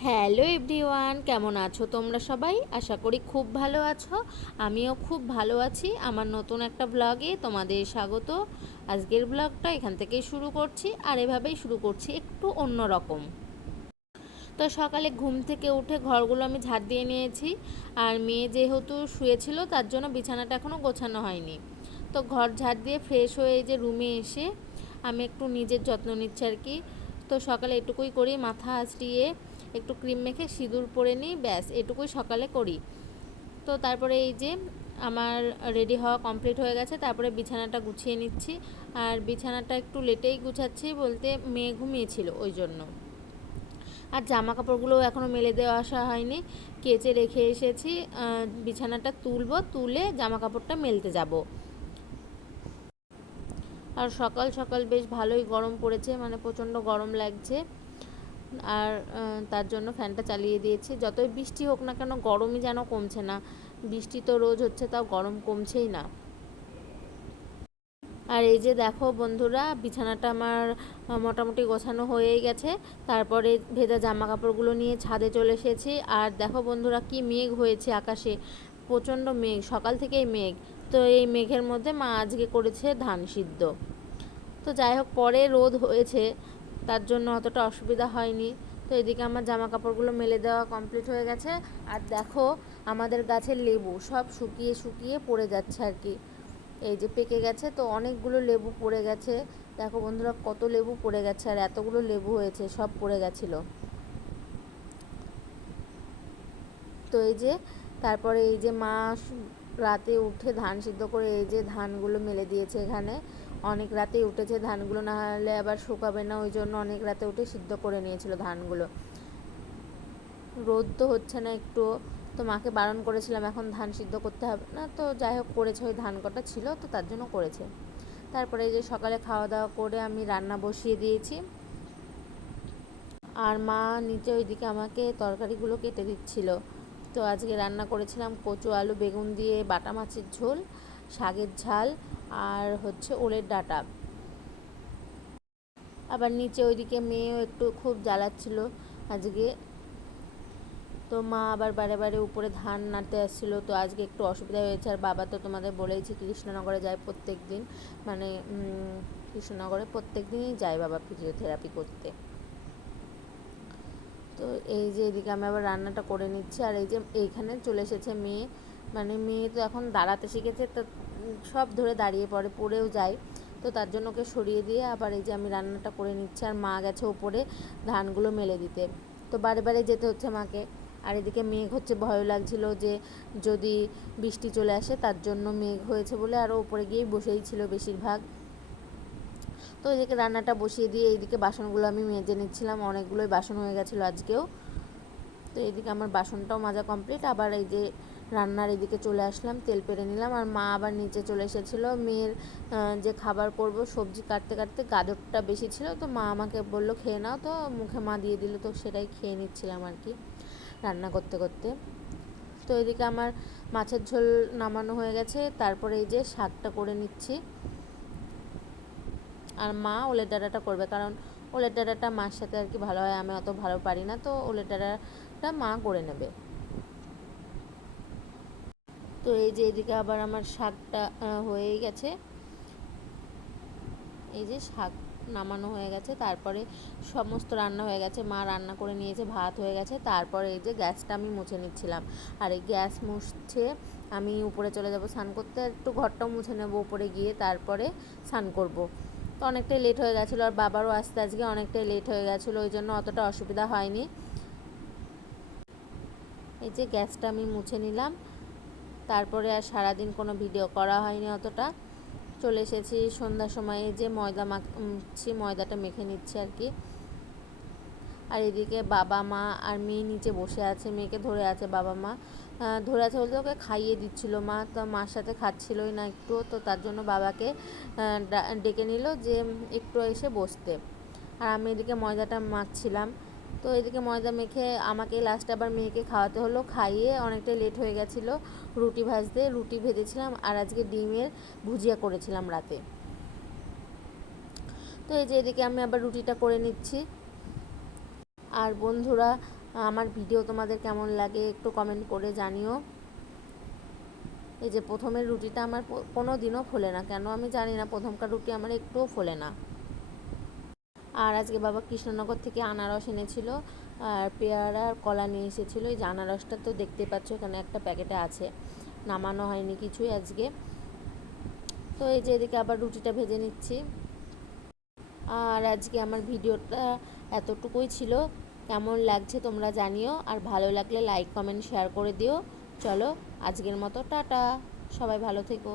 Hello everyone, কেমন আছো তোমরা সবাই? আশা করি খুব ভালো আছো। আমিও খুব ভালো আছি। আমার নতুন একটা ব্লগে তোমাদের স্বাগত। আজকের ব্লগটা এখান থেকেই শুরু করছি, আর এভাবেই শুরু করছি একটু অন্য রকম। তো সকালে ঘুম থেকে উঠে ঘরগুলো আমি ঝাড় দিয়ে নিয়েছি, আর মেয়ে যেহেতু শুয়েছিল তার জন্য বিছানাটা এখনও গোছানো হয়নি। তো ঘর ঝাড় দিয়ে ফ্রেশ হয়ে যে রুমে এসে আমি একটু নিজের যত্ন নিচ্ছি আর কি। তো সকালে এটুকুই করি, মাথা আঁচড়িয়ে একটু ক্রিম মেখে সিঁদুর পরে নিই, ব্যাস এটুকুই সকালে করি। তো তারপরে এই যে আমার রেডি হওয়া কমপ্লিট হয়ে গেছে, তারপরে বিছানাটা গুছিয়ে নিচ্ছি। আর বিছানাটা একটু লেটেই গুছাচ্ছি, বলতে মেয়ে ঘুমিয়েছিল ওই জন্য। আর জামা কাপড়গুলো এখনও মেলে দেওয়া আসা হয়নি, কেচে রেখে এসেছি। বিছানাটা তুলবো, তুলে জামা কাপড়টা মেলতে যাব। আর সকাল সকাল বেশ ভালোই গরম পড়েছে, মানে প্রচণ্ড গরম লাগছে। আর তার জন্য ফ্যানটা চালিয়ে দিয়েছি। যতই বৃষ্টি হোক না কেন গরমই যেন কমছে না। বৃষ্টি তো রোজ হচ্ছে, তাও গরম কমছেই না। আর এই যে দেখো বন্ধুরা, বিছানাটা আমার মোটামুটি গোছানো হয়েই গেছে। তারপরে ভেজা জামা কাপড়গুলো নিয়ে ছাদে চলে এসেছি। আর দেখো বন্ধুরা, কি মেঘ হয়েছে আকাশে, প্রচণ্ড মেঘ, সকাল থেকেই মেঘ। তো এই মেঘের মধ্যে মা আজকে করেছে ধান সিদ্ধ। তো যাই হোক, পরে রোদ হয়েছে, তার জন্য অতটা অসুবিধা হয়নি। তো এদিকে আমার জামা কাপড়গুলো মেলে দেওয়া কমপ্লিট হয়ে গেছে। আর দেখো, আমাদের গাছের লেবু সব শুকিয়ে শুকিয়ে পড়ে যাচ্ছে আর কি। এই যে পেকে গেছে, তো অনেকগুলো লেবু পড়ে গেছে। দেখো বন্ধুরা, কত লেবু পড়ে গেছে, আর এতগুলো লেবু হয়েছে, সব পড়ে গেছিলো। তো এই যে তারপরে এই যে মা রাতে উঠে ধান সিদ্ধ করে এই যে ধানগুলো মেলে দিয়েছে এখানে। অনেক রাতেই উঠেছে ধানগুলো, না হলে আবার শুকাবে না, ওই জন্য অনেক রাতে উঠে সিদ্ধ করে নিয়েছিল ধানগুলো। রোদ তো হচ্ছে না একটু, তো মাকে বারণ করেছিলাম এখন ধান সিদ্ধ করতে হবে না, তো যাই হোক করেছে, ওই ধান কটা ছিল তো তার জন্য করেছে। তারপরে এই যে সকালে খাওয়া দাওয়া করে আমি রান্না বসিয়ে দিয়েছি। আর মা নিচে ওইদিকে আমাকে তরকারিগুলো কেটে দিচ্ছিল। তো আজকে রান্না করেছিলাম কচু আলু বেগুন দিয়ে বাটা মাছের ঝোল, শাকের ঝাল, আর হচ্ছে ওলের ডাঁটা। আবার নিচে ওইদিকে মেয়েও একটু খুব জ্বালাচ্ছিল আজকে। তো মা আবার বারে বারে উপরে ধান নাড়তে আসছিলো, তো আজকে একটু অসুবিধা হয়েছে। আর বাবা তো তোমাদের বলেইছি কৃষ্ণনগরে যায় প্রত্যেক দিন, মানে কৃষ্ণনগরে প্রত্যেক দিনই যায় বাবা ফিজিওথেরাপি করতে। তো এই যে এদিকে আমি আবার রান্নাটা করে নিচ্ছি। আর এই যে এইখানে চলে এসেছে মেয়ে, মানে মেয়ে তো এখন দাঁড়াতে শিখেছে, তো সব ধরে দাঁড়িয়ে পড়ে, পড়েও যায়। তো তার জন্য ওকে সরিয়ে দিয়ে আবার এই যে আমি রান্নাটা করে নিচ্ছি। আর মা গেছে ওপরে ধানগুলো মেলে দিতে, তো বারে বারে যেতে হচ্ছে মাকে। আর এদিকে মেঘ হচ্ছে, ভয় লাগছিল যে যদি বৃষ্টি চলে আসে, তার জন্য মেঘ হয়েছে বলে আরও উপরে গিয়েই বসেই ছিল বেশিরভাগ। তো এদিকে রান্নাটা বসিয়ে দিয়ে এইদিকে বাসনগুলো আমি মেজে নিচ্ছিলাম, অনেকগুলোই বাসন হয়ে গেছিলো আজকেও। তো এইদিকে আমার বাসনটাও মাজা কমপ্লিট। আবার এই যে রান্নার এদিকে চলে আসলাম, তেল পেরে নিলাম। আর মা আবার নিচে চলে এসেছিলো মেয়ের যে খাবার করব, সবজি কাটতে কাটতে গাজরটা বেশি ছিল, তো মা আমাকে বললো খেয়ে নাও, তো মুখে মা দিয়ে দিল, তো সেটাই খেয়ে নিচ্ছিলাম আর কি রান্না করতে করতে। তো এদিকে আমার মাছের ঝোল নামানো হয়ে গেছে, তারপরে এই যে শাকটা করে নিচ্ছি। আর মা ওলের ডাঁটাটা করবে, কারণ ওলের ডাঁটাটা মার সাথে আর কি ভালো হয়, আমি অত ভালো পারি না, তো ওলের ডাঁটাটা মা করে নেবে। তো এই যে এদিকে আবার আমার শাকটা হয়েই গেছে, এই যে শাক নামানো হয়ে গেছে, তারপরে সমস্ত রান্না হয়ে গেছে, মা রান্না করে নিয়েছে, ভাত হয়ে গেছে। তারপরে এই যে গ্যাসটা আমি মুছে নিচ্ছিলাম। আর এই গ্যাস মুছছে আমি উপরে চলে যাব স্নান করতে, একটু ঘরটাও মুছে নেবো উপরে গিয়ে, তারপরে স্নান করব। তো অনেকটাই লেট হয়ে গেছিলো, আর বাবারও আসতে আজকে অনেকটাই লেট হয়ে গেছিলো, ওই জন্য অতটা অসুবিধা হয়নি। এই যে গ্যাসটা আমি মুছে নিলাম, তারপরে আর সারাদিন কোনো ভিডিও করা হয়নি অতটা। চলে এসেছি সন্ধ্যার সময়ে, যে ময়দা মাখছি, ময়দাটা মেখে নিচ্ছি আর কি। আর এদিকে বাবা মা আর মেয়ে নিচে বসে আছে, মেয়েকে ধরে আছে বাবা মা, ধরে আছে বলতে ওকে খাইয়ে দিচ্ছিল মা, তো মার সাথে খাচ্ছিলই না একটু, তো তার জন্য বাবাকে ডেকে নিল যে একটু এসে বসতে। আর আমি এদিকে ময়দাটা মাখছিলাম। তো এদিকে ময়দা মেখে আমাকে লাস্টে আবার মেয়েকে খাওয়াতে হলো, খাইয়ে অনেকটাই লেট হয়ে গেছিলো। রুটি ভেজেছিলাম, আর আজকে ডিমের ভুজিয়া করেছিলাম রাতে। তো এই যে এদিকে আমি আবার রুটিটা করে নিচ্ছি। আর বন্ধুরা, আমার ভিডিও তোমাদের কেমন লাগে একটু কমেন্ট করে জানিও। এই যে প্রথমের রুটিটা আমার কোনো দিনও ফোলে না, কেন আমি জানি না, প্রথমকার রুটি আমার একটুও ফোলে না। আর আজকে বাবা কৃষ্ণনগর থেকে আনারস এনেছিল, আর পেয়ারা আর কলা নিয়ে এসেছিলো। এই যে আনারসটা তো দেখতে পাচ্ছ এখানে একটা প্যাকেটে আছে, নামানো হয়নি কিছুই আজকে। তো এই যে এদিকে আবার রুটিটা ভেজে নিচ্ছি। আর আজকে আমার ভিডিওটা এতটুকুই ছিল, কেমন লাগছে তোমরা জানিও, আর ভালো লাগলে লাইক কমেন্ট শেয়ার করে দিও। চলো আজকের মতো টাটা, সবাই ভালো থেকো।